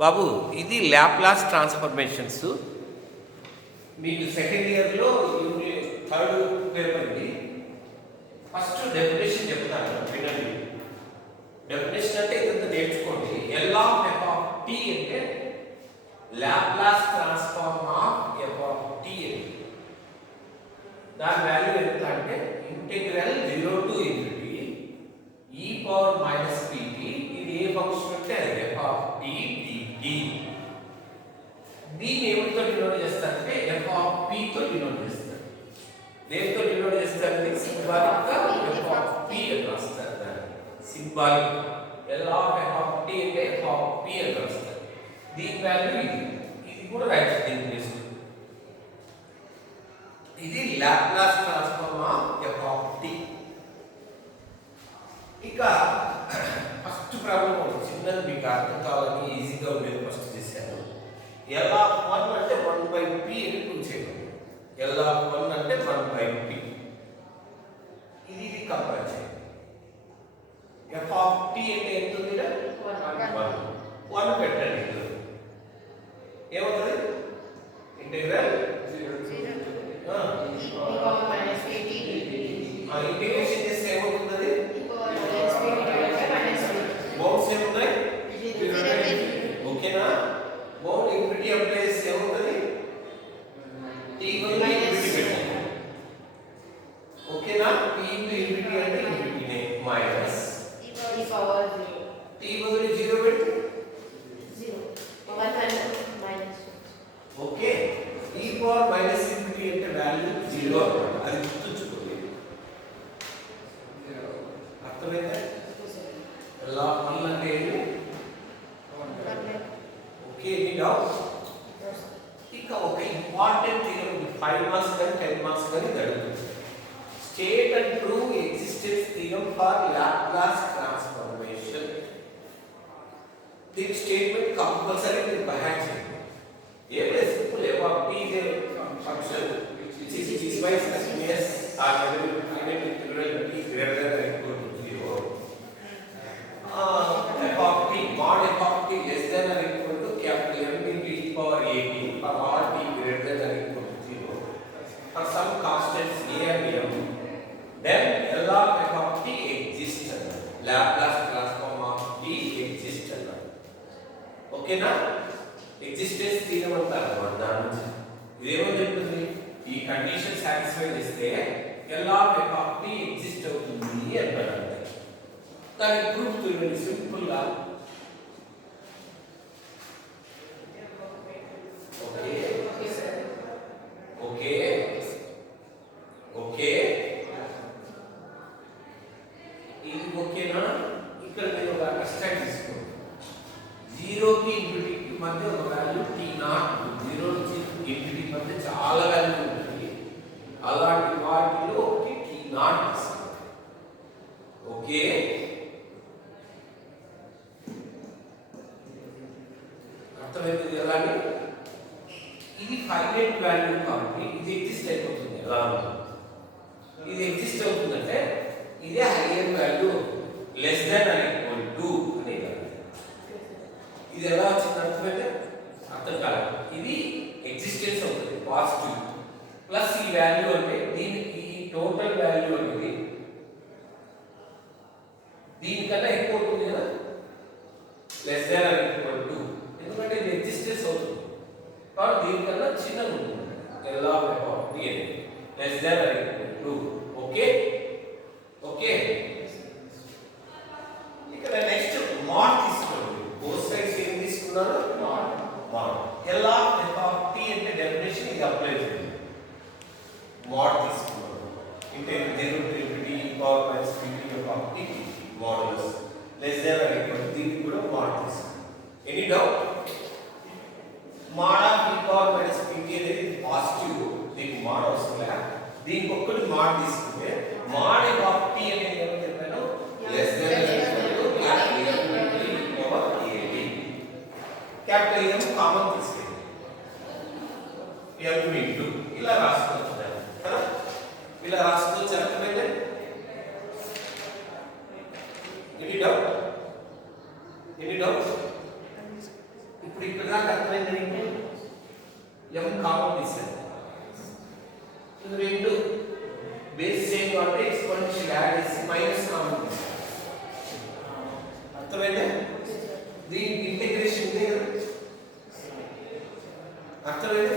బాబు ఇది Laplace transformations. మీకు second ఇయర్లో థర్డ్ పేపర్ ఇది. ఫస్ట్ డెఫినేషన్ చెప్తాను వినండి. డెఫినేషన్ అంటే ఇదంతా నేర్చుకోండి. L of F of T అంటే Laplace transform of F of T అని. దాని వాల్యూ ఎంత అంటే integral 0 to infinity e power minus pt. ఇది ఏ ఫంక్షన్ అంటే అది ఎఫ్ ఆఫ్ టీ dt. దీన్ని ఏమిటితో డినోట్ చేస్తారంటే ఎఫ్ ఆఫ్ p తో డినోట్ చేస్తారు. దేనితో డినోట్ చేస్తారు? సింబాలిక్ గా ఎఫ్ ఆఫ్ p అని రాస్తారు. దాన్ని symbolic L of F of T అంటే ఎఫ్ ఆఫ్ p అని రాస్తారు. దీని వాల్యూ ఇది కూడా రైట్ దీని ప్లేస్. ఇది Laplace transform of F of T. ఇక ఫస్ట్ ప్రాబ్లం చిన్నది మీకు అర్థం కావాలని ఈజీగా ఉండేది ఫస్ట్ చేశాను. ఎల్ ఆఫ్ 1 అంటే 1/p అని ప్రూవ్ చేయాలి. ఎల్ ఆఫ్ 1 అంటే 1/p. ఇది కంపేర్ చేయాలి. ఎఫ్ ఆఫ్ టీ అంటే ఎంత ఉంది? 1 పెట్టండి. ఏమవుతుంది? ఇంటిగ్రల్ ఇంటిగ్రేషన్ చేస్తే ఏమవుతుంది? బౌండ్స్ ఏమున్నాయి? ఓకేనా? బౌండ్ ఇన్ఫినిటీ అప్లై చేస్తే ఏమవుతుంది? t బదులు ఇన్ఫినిటీ పెట్టండి. ఓకేనా? p ఇంటూ ఇన్ఫినిటీ అంటే ఇన్ఫినిటీనే మైనస్ t బదులు 0 పెట్టి okay. e power minus infinity అంటే వాల్యూ 0 అన్నమాట. అది గుర్తుంచుకోండి. అర్థమైందా? ఎలా 1 అంటే ఏంటి? ఓకే. Any doubt? ఇక ఒక ఇంపార్టెంట్ థియరం 5 మార్క్స్ కానీ 10 మార్క్స్ కానీ అడుగుతుంది. State and prove existence theorem for Laplace transformation. దీని స్టేట్మెంట్ కంపల్సరీ మీరు బై హ్యాండ్ చేయండి. ఏం లేదు, simple. F of T is a function which is piecewise continuous or finite integral t greater than or equal to 0. F of t mod f of t less than or equal to capital M into e power at for all t greater than or equal to 0 for some constants a and m, then L of f of t exists. Laplace transform of t exists. Okay na? Existence theorem అంటారు దాని నుంచి. ఇదేమని చెప్తుంది? ఈ condition satisfy చేస్తే L of F of T exist అవుతుంది అంటారు. దాని ప్రూఫ్ చూడండి సింపుల్ గా. ఓకే ఓకే ఓకే ఇది ఓకేనా? ఇక్కడ నేను ఒక కన్స్ట్రక్ట్ తీసుకోండి. 0 కి ఇన్ఫినిటీ మధ్య ఒక వాల్యూ t0, 0 నుంచి ఇన్ఫినిటీ మధ్య చాలా వాల్యూ ఉంటుంది. అలాంటి వాటిలో ఒకటి t0. ఓకే. అర్థమైంది ఎలా? ఇది ఫైనైట్ వాల్యూ కాబట్టి ఇది ఎగ్జిస్ట్ అయిపోతుంది. ఎలా ఇది ఎగ్జిస్ట్ అవుతుందంటే ఇదే hire value less than or equal to అని. ఇది ఎలా వచ్చింది అర్థమైతే? అర్థం కాదు. ఇది ఎగ్జిస్టెన్స్ అవుతుంది పాజిటివ్ ప్లస్ ఈ వాల్యూ అంటే దీనికి టోటల్ వాల్యూ అనేది దీనికన్నా ఎక్కువ ఉంటుంది కదా, less than or equal to. ఎందుకంటే ఇది ఎగ్జిస్టెన్స్ అవుతుంది కాబట్టి దీనికన్నా చిన్నగా ఉంటుంది. L of F of T అనేది less than or equal to. Okay okay. ఇక్కడ నెక్స్ట్ మాడ్ తీసుకోండి. బోత్ సైడ్స్ ఏం తీసుకున్నారు? Mod. L of F of T అంటే డెఫినేషన్ ఇది అప్లై చేయండి. మాడ్ తీసుకున్నారు అంటే 0 to infinity e power minus pt F of T modulus less than or equal to. దీనికి కూడా మాడ్ తీసుకున్నారు. Any doubt? Mod of e power minus pt అనేది positive. దీనికి మాడ్ అవసరం లే. దీనికి ఒక్కటి మాడ్ తీసుకుంటే మాడ్ ఎఫ్ ఆఫ్ టీ అనేది ఏమని చెప్పాను? Less than or equal to capital M common తీసుకోండి. M ఇంటూ ఇలా రాసుకోవచ్చు కదా, ఇలా రాసుకోవచ్చు. అర్థమైందా? Any doubt? ఇప్పుడు ఇక్కడ దాకా అర్థమైంది నీకు m కామన్ తీసాను ఇది రెండు బేస్ సేమ్ కాబట్టి ఎక్స్పోనెన్షియల్ యాడ్ చేసి మైనస్ కామన్ తీసాను అర్థమైందా దీని ఇంటిగ్రేషన్ ఉంది కదా అర్థమైందా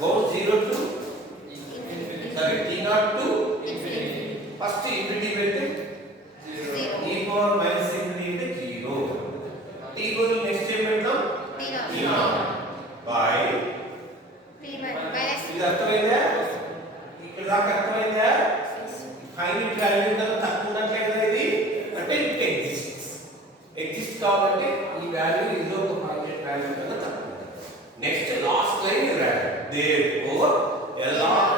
go 0 to sorry t0 to infinity first infinity పెడితే 0 e power minus infinity అంటే 0 t బదులు నెక్స్ట్ ఏం పెడతాం t0 by ఇది అర్థమైందా ఇక్కడ దాకా అర్థమైందా ఫైనైట్ వాల్యూ కన్నా తక్కువ ఉన్నట్లే కదా ఇది అంటే ఇట్ ఎగ్జిస్ట్ కాబట్టి ఈ వాల్యూ ఏదో ఒక ఫైనైట్ వాల్యూ కన్నా తక్కువ నెక్స్ట్ లాస్ట్ లైన్ రాయాలి therefore L of